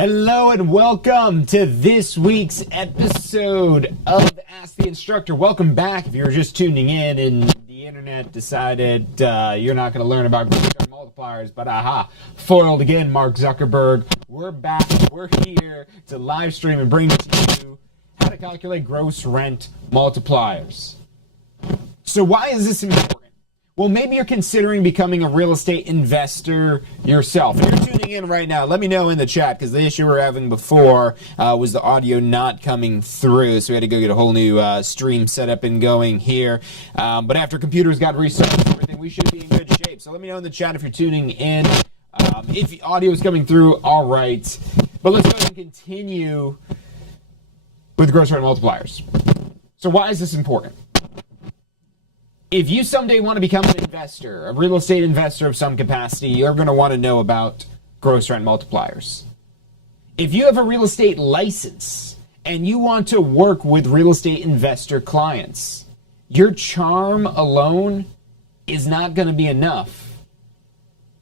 Hello and welcome to this week's episode of Ask the Instructor. Welcome back if you're just tuning in and the internet decided you're not going to learn about gross rent multipliers, but foiled again, Mark Zuckerberg. We're back, we're here to live stream and bring to you how to calculate gross rent multipliers. So why is this important? Well, maybe you're considering becoming a real estate investor yourself. If you're tuning in right now, let me know in the chat, because the issue we were having before was the audio not coming through, so we had to go get a whole new stream set up and going here. But after computers got restarted and everything, we should be in good shape. So let me know in the chat if you're tuning in. If the audio is coming through, all right. But let's go ahead and continue with gross rent multipliers. So why is this important? If you someday want to become an investor, a real estate investor of some capacity, you're going to want to know about gross rent multipliers. If you have a real estate license and you want to work with real estate investor clients, your charm alone is not going to be enough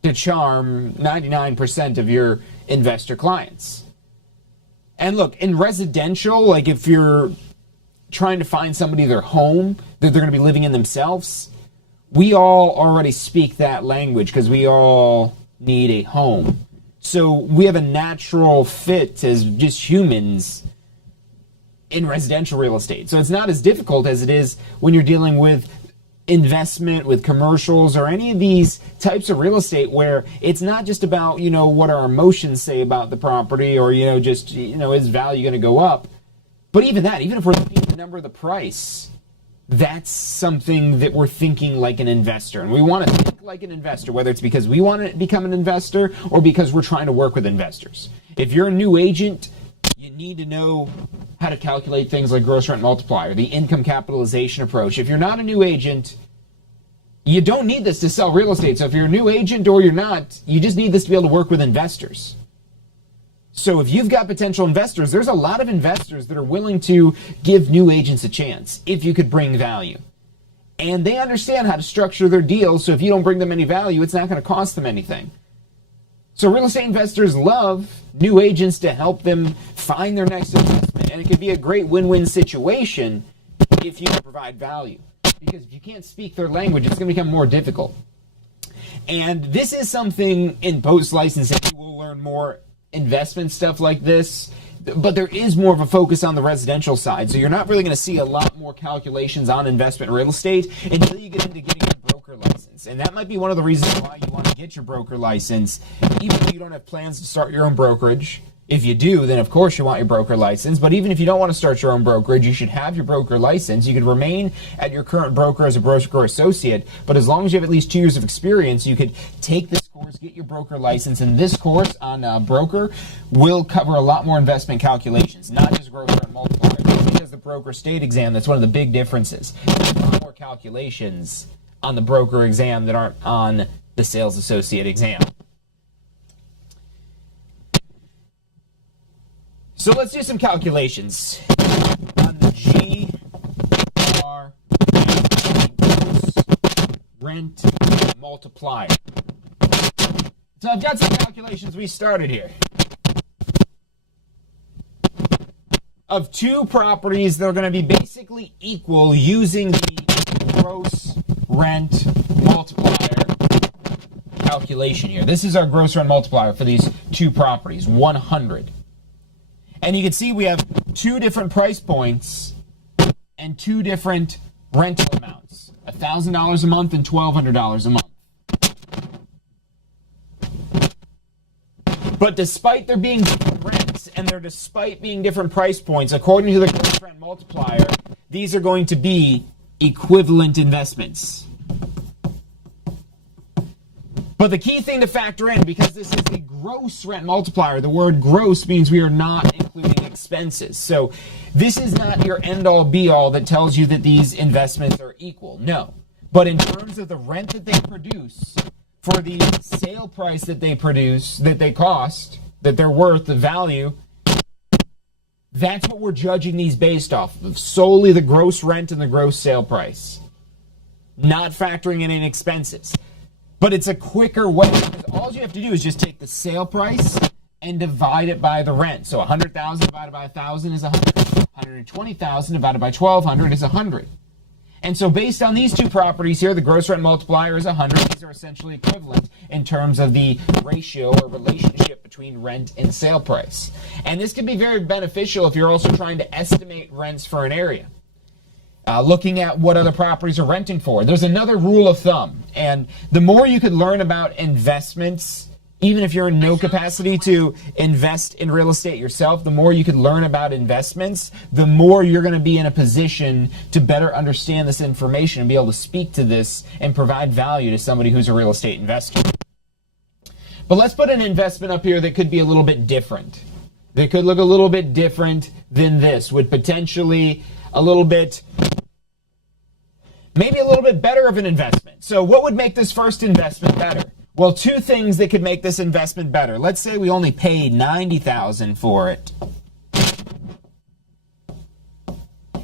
to charm 99% of your investor clients. And look, in residential, like if you're trying to find somebody their home that they're going to be living in themselves, we all already speak that language because we all need a home. So we have a natural fit as just humans in residential real estate. So it's not as difficult as it is when you're dealing with investment, with commercials, or any of these types of real estate where it's not just about, what our emotions say about the property or, is value going to go up? But even that, even if we're looking at the number of the price, that's something that we're thinking like an investor. And we want to think like an investor, whether it's because we want to become an investor or because we're trying to work with investors. If you're a new agent, you need to know how to calculate things like gross rent multiplier, the income capitalization approach. If you're not a new agent, you don't need this to sell real estate. So if you're a new agent or you're not, you just need this to be able to work with investors. So if you've got potential investors, there's a lot of investors that are willing to give new agents a chance if you could bring value. And they understand how to structure their deals, so if you don't bring them any value, it's not going to cost them anything. So real estate investors love new agents to help them find their next investment. And it could be a great win-win situation if you can provide value. Because if you can't speak their language, it's going to become more difficult. And this is something in post-licensing you will learn more investment stuff like this, but there is more of a focus on the residential side. So you're not really going to see a lot more calculations on investment real estate until you get into getting a broker license. And that might be one of the reasons why you want to get your broker license, even if you don't have plans to start your own brokerage. If you do, then of course you want your broker license. But even if you don't want to start your own brokerage, you should have your broker license. You could remain at your current broker as a broker associate, but as long as you have at least 2 years of experience, you could take this course, get your broker license, and this course on broker will cover a lot more investment calculations, not just gross rent multiplier. Because the broker state exam, that's one of the big differences. There's a lot more calculations on the broker exam that aren't on the sales associate exam. So let's do some calculations on the gross rent multiplier. So I've got some calculations we started here of two properties that are going to be basically equal using the gross rent multiplier calculation here. This is our gross rent multiplier for these two properties, 100. And you can see we have two different price points and two different rental amounts, $1,000 a month and $1,200 a month. But despite there being different rents and despite being different price points, according to the gross rent multiplier, these are going to be equivalent investments. But the key thing to factor in, because this is the gross rent multiplier, the word gross means we are not including expenses. So this is not your end-all be-all that tells you that these investments are equal. No. But in terms of the rent that they produce, for the sale price that they produce, that they cost, that they're worth, the value, that's what we're judging these based off of, solely the gross rent and the gross sale price, not factoring in any expenses. But it's a quicker way, because all you have to do is just take the sale price and divide it by the rent. So 100,000 divided by 1,000 is 100. 120,000 divided by 1,200 is 100. And so based on these two properties here, the gross rent multiplier is 100. These are essentially equivalent in terms of the ratio or relationship between rent and sale price. And this can be very beneficial if you're also trying to estimate rents for an area. Looking at what other properties are renting for. There's another rule of thumb. And the more you could learn about investments, even if you're in no capacity to invest in real estate yourself, the more you could learn about investments, the more you're going to be in a position to better understand this information and be able to speak to this and provide value to somebody who's a real estate investor. But let's put an investment up here that could be a little bit different. That could look a little bit different than this, with potentially a little bit, maybe a little bit better of an investment. So what would make this first investment better? Well, two things that could make this investment better. Let's say we only paid $90,000 for it.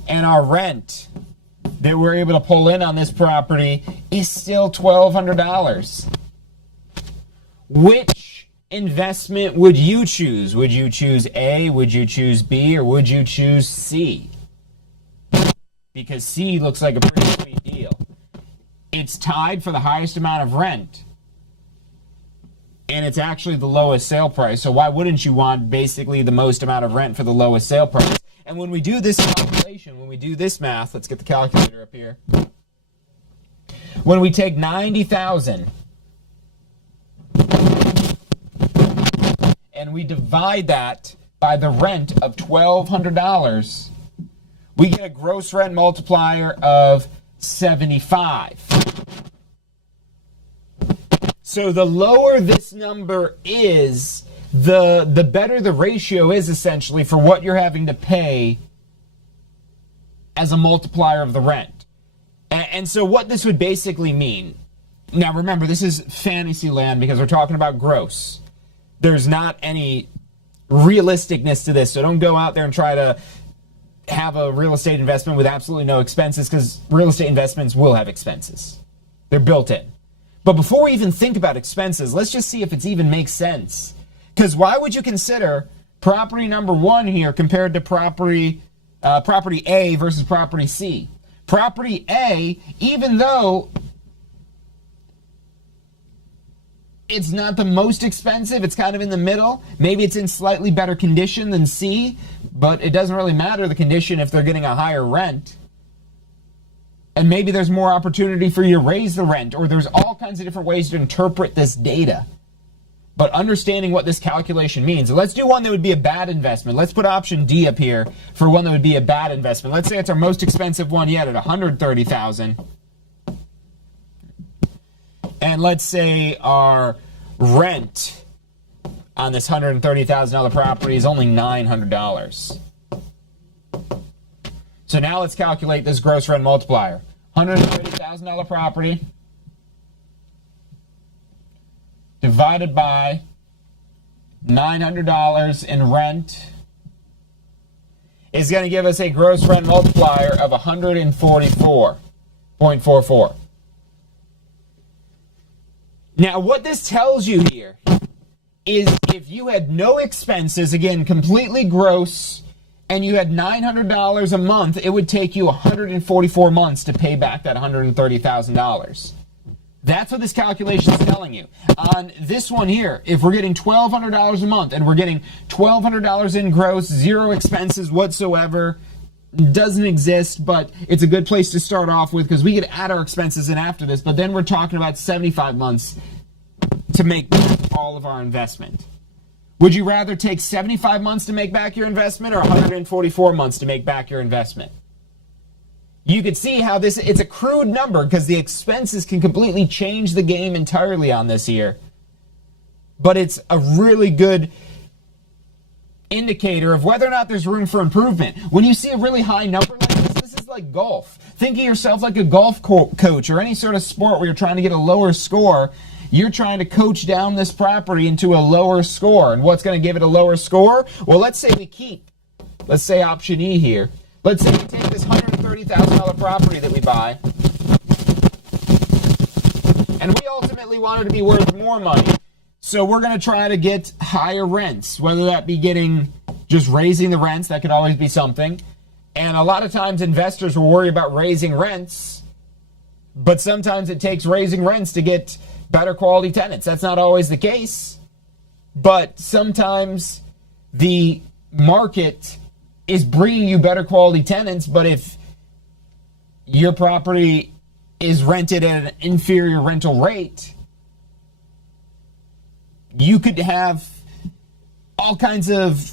And our rent that we're able to pull in on this property is still $1,200. Which investment would you choose? Would you choose A, would you choose B, or would you choose C? Because C looks like a pretty sweet deal. It's tied for the highest amount of rent. And it's actually the lowest sale price. So why wouldn't you want basically the most amount of rent for the lowest sale price? And when we do this calculation, when we do this math, let's get the calculator up here. When we take 90,000 and we divide that by the rent of $1,200, we get a gross rent multiplier of 75. So the lower this number is, the better the ratio is essentially for what you're having to pay as a multiplier of the rent. And so what this would basically mean, now remember this is fantasy land because we're talking about gross. There's not any realisticness to this, so don't go out there and try to have a real estate investment with absolutely no expenses, because real estate investments will have expenses. They're built in. But before we even think about expenses, let's just see if it even makes sense. Because why would you consider property number one here compared to property A versus property C? Property A, even though it's not the most expensive, it's kind of in the middle. Maybe it's in slightly better condition than C, but it doesn't really matter the condition if they're getting a higher rent. And maybe there's more opportunity for you to raise the rent, or there's all kinds of different ways to interpret this data. But understanding what this calculation means. Let's do one that would be a bad investment. Let's put option D up here for one that would be a bad investment. Let's say it's our most expensive one yet at $130,000. And let's say our rent on this $130,000 property is only $900. So now let's calculate this gross rent multiplier. $130,000 property divided by $900 in rent is going to give us a gross rent multiplier of 144.44. Now, what this tells you here is if you had no expenses, again, completely gross, and you had $900 a month, it would take you 144 months to pay back that $130,000. That's what this calculation is telling you. On this one here, if we're getting $1,200 a month and we're getting $1,200 in gross, zero expenses whatsoever, doesn't exist, but it's a good place to start off with because we could add our expenses in after this, but then we're talking about 75 months to make all of our investment. Would you rather take 75 months to make back your investment or 144 months to make back your investment? You could see how this, it's a crude number because the expenses can completely change the game entirely on this here. But it's a really good indicator of whether or not there's room for improvement. When you see a really high number like this is like golf. Think of yourself like a golf coach or any sort of sport where you're trying to get a lower score. You're trying to coach down this property into a lower score. And what's going to give it a lower score? Well, let's say we keep, let's say option E here. Let's say we take this $130,000 property that we buy, and we ultimately want it to be worth more money. So we're going to try to get higher rents, whether that be just raising the rents. That could always be something. And a lot of times investors will worry about raising rents, but sometimes it takes raising rents to get better quality tenants. That's not always the case, but sometimes the market is bringing you better quality tenants, but if your property is rented at an inferior rental rate, you could have all kinds of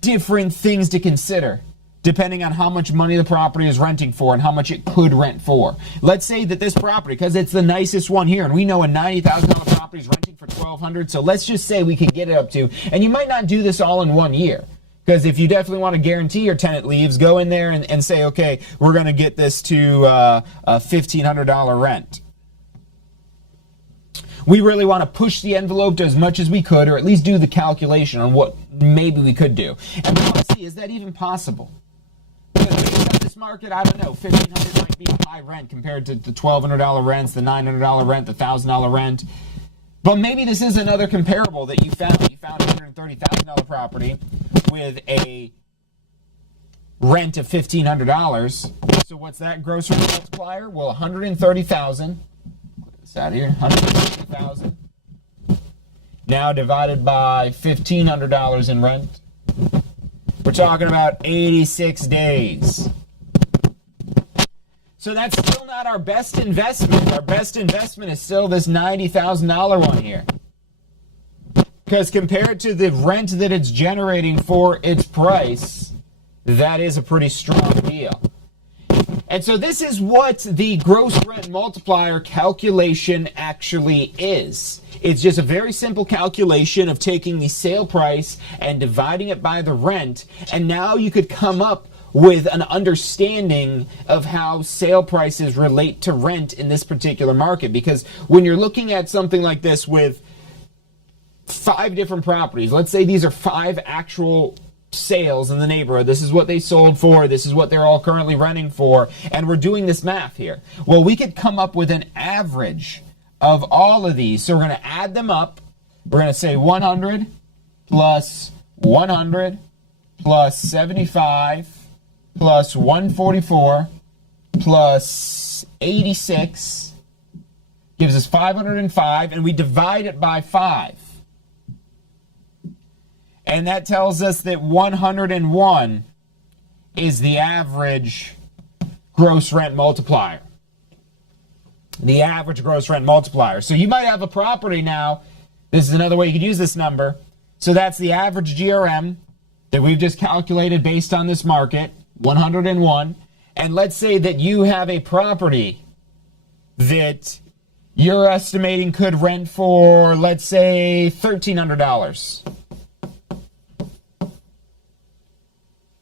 different things to consider depending on how much money the property is renting for and how much it could rent for. Let's say that this property, because it's the nicest one here, and we know a $90,000 property is renting for $1,200, so let's just say we could get it up to, and you might not do this all in 1 year, because if you definitely want to guarantee your tenant leaves, go in there and say, okay, we're going to get this to a $1,500 rent. We really want to push the envelope to as much as we could, or at least do the calculation on what maybe we could do. And we want to see, is that even possible? Because in this market, I don't know, $1,500 might be a high rent compared to the $1,200 rents, the $900 rent, the $1,000 rent. But maybe this is another comparable that you found. You found a $130,000 property with a rent of $1,500. So what's that gross rent multiplier? Well, $130,000. Out here, $130,000. Now divided by $1,500 in rent. We're talking about 86 days. So that's still not our best investment. Our best investment is still this $90,000 one here. Because compared to the rent that it's generating for its price, that is a pretty strong deal. And so this is what the gross rent multiplier calculation actually is. It's just a very simple calculation of taking the sale price and dividing it by the rent. And now you could come up with an understanding of how sale prices relate to rent in this particular market. Because when you're looking at something like this with 5 different properties, let's say these are 5 actual sales in the neighborhood. This is what they sold for. This is what they're all currently renting for. And we're doing this math here. Well, we could come up with an average of all of these. So we're going to add them up. We're going to say 100 plus 100 plus 75 plus 144 plus 86 gives us 505, and we divide it by 5. And that tells us that 101 is the average gross rent multiplier. The average gross rent multiplier. So you might have a property now. This is another way you could use this number. So that's the average GRM that we've just calculated based on this market, 101. And let's say that you have a property that you're estimating could rent for, let's say, $1,300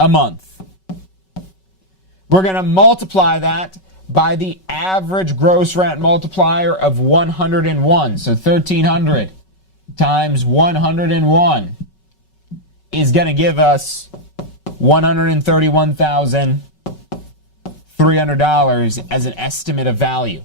a month. We're going to multiply that by the average gross rent multiplier of 101. So 1,300 times 101 is going to give us $131,300 as an estimate of value.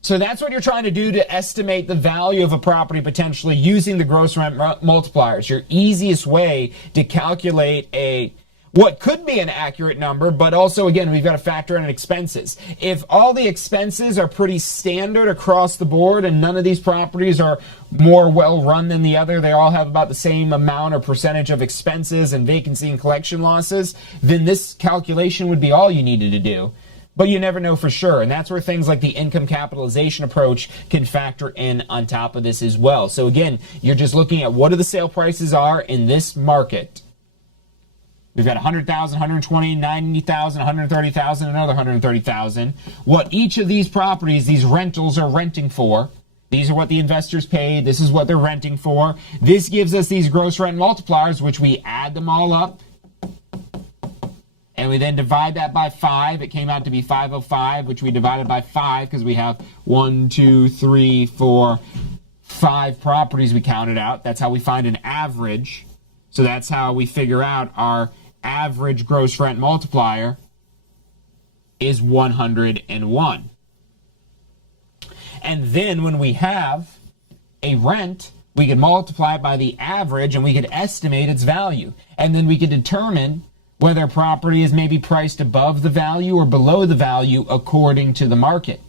So that's what you're trying to do to estimate the value of a property potentially using the gross rent multipliers. Your easiest way to calculate what could be an accurate number, but also, again, we've got to factor in expenses. If all the expenses are pretty standard across the board and none of these properties are more well-run than the other, they all have about the same amount or percentage of expenses and vacancy and collection losses, then this calculation would be all you needed to do. But you never know for sure, and that's where things like the income capitalization approach can factor in on top of this as well. So again, you're just looking at what the sale prices are in this market. We've got 100,000, 120, 90,000, 130,000, another 130,000. What each of these properties, these rentals are renting for. These are what the investors paid. This is what they're renting for. This gives us these gross rent multipliers, which we add them all up. And we then divide that by 5. It came out to be 505, which we divided by 5 because we have 1, 2, 3, 4, 5 properties we counted out. That's how we find an average. So that's how we figure out our average gross rent multiplier is 101. And then when we have a rent We could multiply it by the average and we could estimate its value. And then we could determine whether a property is maybe priced above the value or below the value according to the market.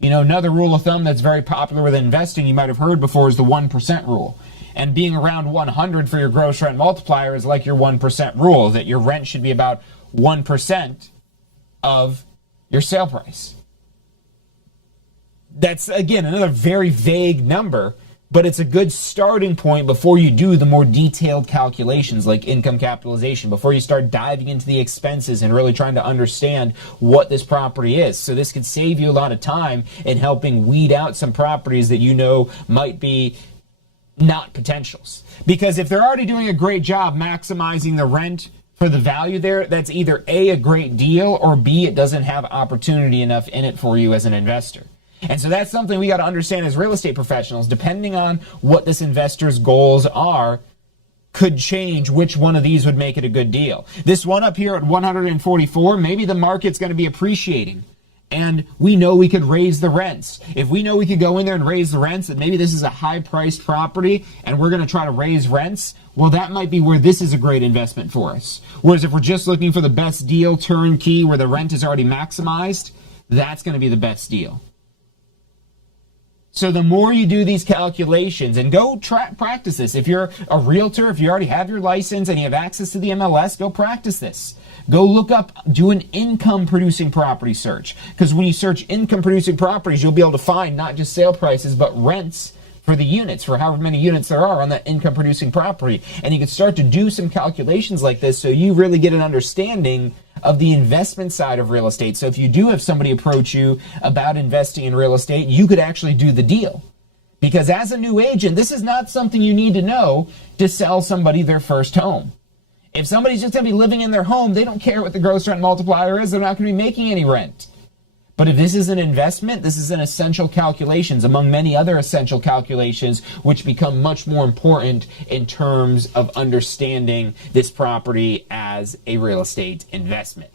You know, another rule of thumb that's very popular with investing you might have heard before is the 1% rule. And being around 100 for your gross rent multiplier is like your 1% rule, that your rent should be about 1% of your sale price. That's, again, another very vague number, but it's a good starting point before you do the more detailed calculations like income capitalization, before you start diving into the expenses and really trying to understand what this property is. So this could save you a lot of time in helping weed out some properties that you know might be not potentials. Because if they're already doing a great job maximizing the rent for the value there, that's either A, a great deal, or B, it doesn't have opportunity enough in it for you as an investor. And so that's something we got to understand as real estate professionals. Depending on what this investor's goals are, could change which one of these would make it a good deal. This one up here at 144, maybe the market's going to be appreciating. And we know we could raise the rents. If we know we could go in there and raise the rents, and maybe this is a high-priced property, and we're going to try to raise rents, well, that might be where this is a great investment for us. Whereas if we're just looking for the best deal, turnkey, where the rent is already maximized, that's going to be the best deal. So the more you do these calculations, and go practice this. If you're a realtor, if you already have your license and you have access to the MLS, go practice this. Go look up, do an income-producing property search. Because when you search income-producing properties, you'll be able to find not just sale prices, but rents for the units, for however many units there are on that income-producing property. And you can start to do some calculations like this so you really get an understanding of the investment side of real estate. So if you do have somebody approach you about investing in real estate, you could actually do the deal. Because as a new agent, this is not something you need to know to sell somebody their first home. If somebody's just going to be living in their home, they don't care what the gross rent multiplier is. They're not going to be making any rent. But if this is an investment, this is an essential calculations among many other essential calculations which become much more important in terms of understanding this property as a real estate investment.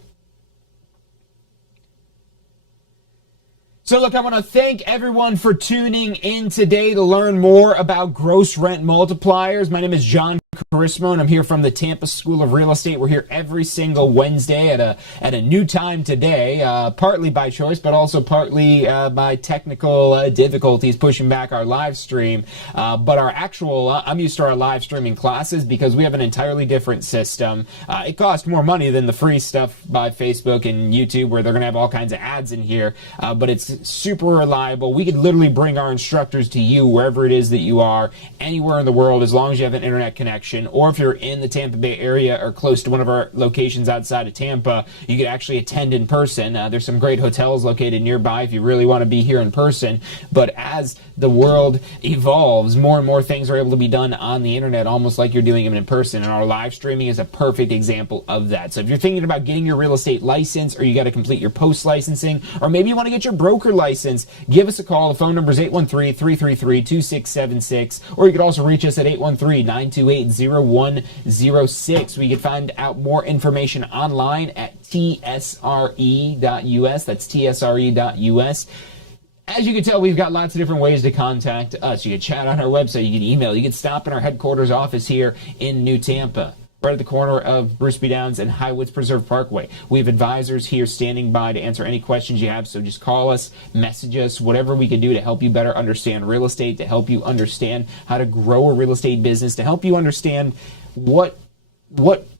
So look, I want to thank everyone for tuning in today to learn more about gross rent multipliers. My name is John Carismo, and I'm here from the Tampa School of Real Estate. We're here every single Wednesday at a new time today, partly by choice, but also partly by technical difficulties pushing back our live stream. But our actual, I'm used to our live streaming classes because we have an entirely different system. It costs more money than the free stuff by Facebook and YouTube where they're going to have all kinds of ads in here, but it's super reliable. We could literally bring our instructors to you wherever it is that you are, anywhere in the world, as long as you have an internet connection. Or if you're in the Tampa Bay area or close to one of our locations outside of Tampa, you could actually attend in person. There's some great hotels located nearby if you really want to be here in person. But as the world evolves, more and more things are able to be done on the internet, almost like you're doing them in person. And our live streaming is a perfect example of that. So if you're thinking about getting your real estate license, or you got to complete your post licensing, or maybe you want to get your broker license, give us a call. The phone number is 813-333-2676, or you could also reach us at 813-928-0106. We can find out more information online at tsre.us. That's tsre.us. As you can tell, we've got lots of different ways to contact us. You can chat on our website, you can email, you can stop in our headquarters office here in New Tampa, right at the corner of Bruce B. Downs and Highwoods Preserve Parkway. We have advisors here standing by to answer any questions you have, so just call us, message us, whatever we can do to help you better understand real estate, to help you understand how to grow a real estate business, to help you understand what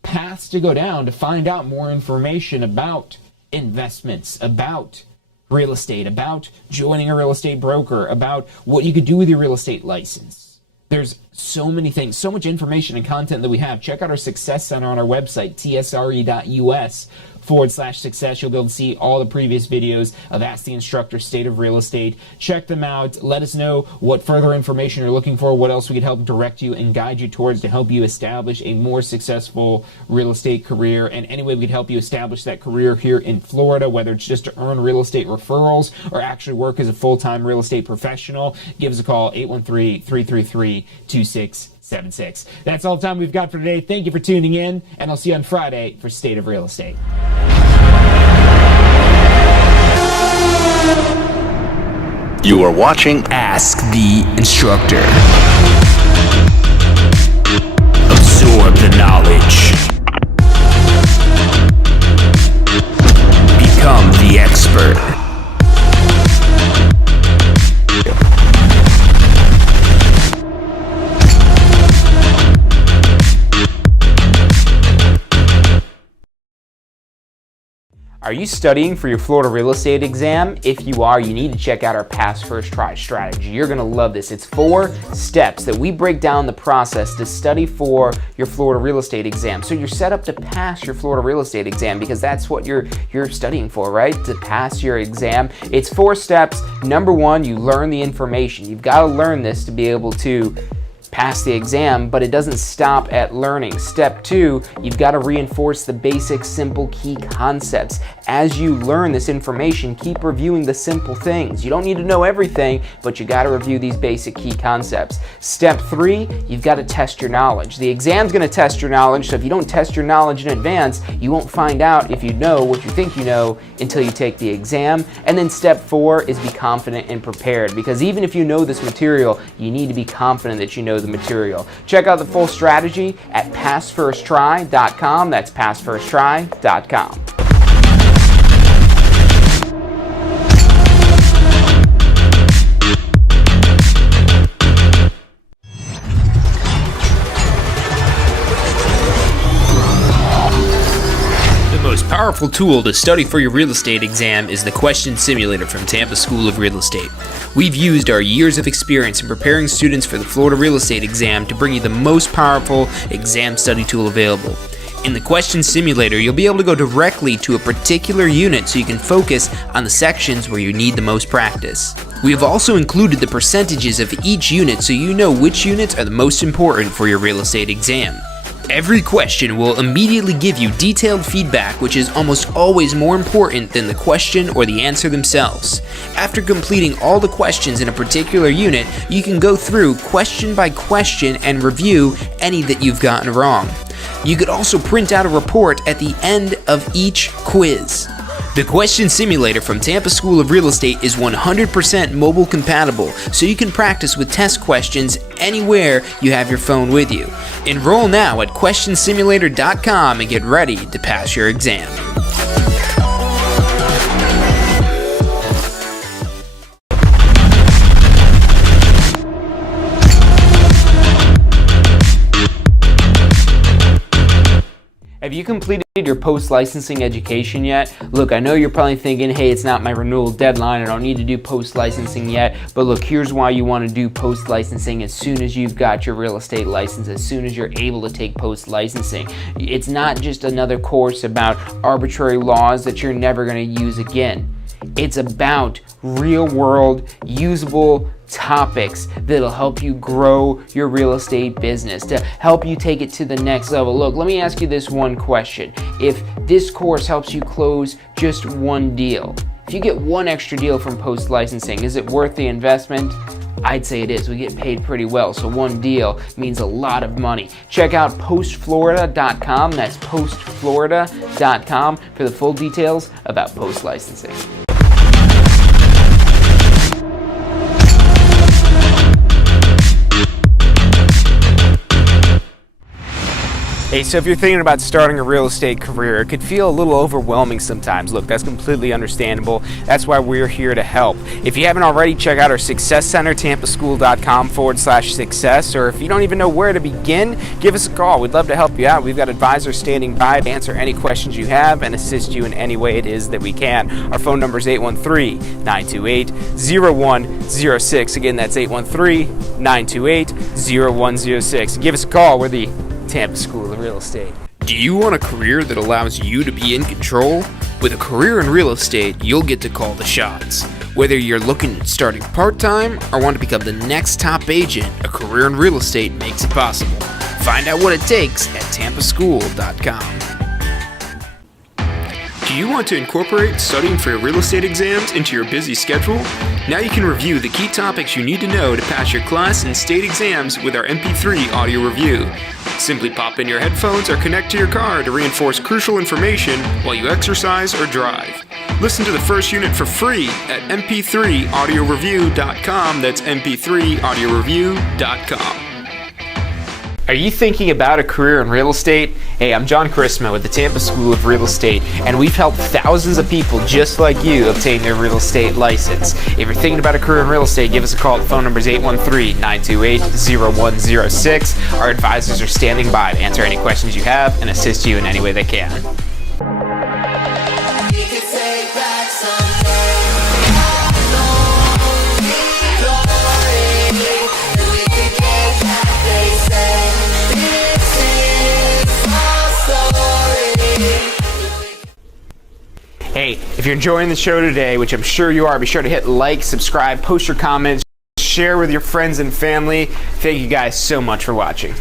paths to go down to find out more information about investments, about real estate, about joining a real estate broker, about what you could do with your real estate license. There's so many things, so much information and content that we have. Check out our Success Center on our website, tsre.us/success. You'll be able to see all the previous videos of Ask the Instructor, State of Real Estate. Check them out. Let us know what further information you're looking for, what else we could help direct you and guide you towards to help you establish a more successful real estate career. And any way we could help you establish that career here in Florida, whether it's just to earn real estate referrals or actually work as a full-time real estate professional, give us a call, 813-333-2676. That's all the time we've got for today. Thank you for tuning in, and I'll see you on Friday for State of Real Estate. You are watching Ask the Instructor. Absorb the knowledge. Become the expert. Are you studying for your Florida real estate exam? If you are, you need to check out our Pass First Try strategy. You're gonna love this. It's 4 steps that we break down the process to study for your Florida real estate exam. So you're set up to pass your Florida real estate exam because that's what you're studying for, right? To pass your exam. It's 4 steps. Number 1, you learn the information. You've got to learn this to be able to pass the exam, but it doesn't stop at learning. Step 2, you've got to reinforce the basic, simple, key concepts. As you learn this information, keep reviewing the simple things. You don't need to know everything, but you got to review these basic key concepts. Step 3, you've got to test your knowledge. The exam's going to test your knowledge, so if you don't test your knowledge in advance, you won't find out if you know what you think you know until you take the exam. And then step 4 is be confident and prepared, because even if you know this material, you need to be confident that you know the material. Check out the full strategy at passfirsttry.com. That's passfirsttry.com. The most powerful tool to study for your real estate exam is the Question Simulator from Tampa School of Real Estate. We've used our years of experience in preparing students for the Florida real estate exam to bring you the most powerful exam study tool available. In the Question Simulator, you'll be able to go directly to a particular unit so you can focus on the sections where you need the most practice. We have also included the percentages of each unit so you know which units are the most important for your real estate exam. Every question will immediately give you detailed feedback, which is almost always more important than the question or the answer themselves. After completing all the questions in a particular unit, you can go through question by question and review any that you've gotten wrong. You could also print out a report at the end of each quiz. The Question Simulator from Tampa School of Real Estate is 100% mobile compatible, so you can practice with test questions anywhere you have your phone with you. Enroll now at questionsimulator.com and get ready to pass your exam. Have you completed your post-licensing education yet? Look, I know you're probably thinking, hey, it's not my renewal deadline, I don't need to do post-licensing yet, but look, here's why you want to do post-licensing as soon as you've got your real estate license, as soon as you're able to take post-licensing. It's not just another course about arbitrary laws that you're never going to use again. It's about real-world, usable topics that'll help you grow your real estate business, to help you take it to the next level. Look, let me ask you this one question. If this course helps you close just one deal, if you get one extra deal from post-licensing, is it worth the investment? I'd say it is. We get paid pretty well, so one deal means a lot of money. Check out postflorida.com. That's postflorida.com for the full details about post-licensing. Hey, so if you're thinking about starting a real estate career, it could feel a little overwhelming sometimes. Look, that's completely understandable. That's why we're here to help. If you haven't already, check out our Success Center, tampaschool.com/success, or if you don't even know where to begin, give us a call. We'd love to help you out. We've got advisors standing by to answer any questions you have and assist you in any way it is that we can. Our phone number is 813-928-0106. Again, that's 813-928-0106. Give us a call. We're the Tampa School of Real Estate. Do you want a career that allows you to be in control? With a career in real estate, you'll get to call the shots. Whether you're looking at starting part-time or want to become the next top agent, a career in real estate makes it possible. Find out what it takes at tampaschool.com. Do you want to incorporate studying for your real estate exams into your busy schedule? Now you can review the key topics you need to know to pass your class and state exams with our MP3 audio review. Simply pop in your headphones or connect to your car to reinforce crucial information while you exercise or drive. Listen to the first unit for free at mp3audioreview.com. That's mp3audioreview.com. Are you thinking about a career in real estate? Hey, I'm John Chrisma with the Tampa School of Real Estate, and we've helped thousands of people just like you obtain their real estate license. If you're thinking about a career in real estate, give us a call. The phone number is 813-928-0106. Our advisors are standing by to answer any questions you have and assist you in any way they can. Hey, if you're enjoying the show today, which I'm sure you are, be sure to hit like, subscribe, post your comments, share with your friends and family. Thank you guys so much for watching.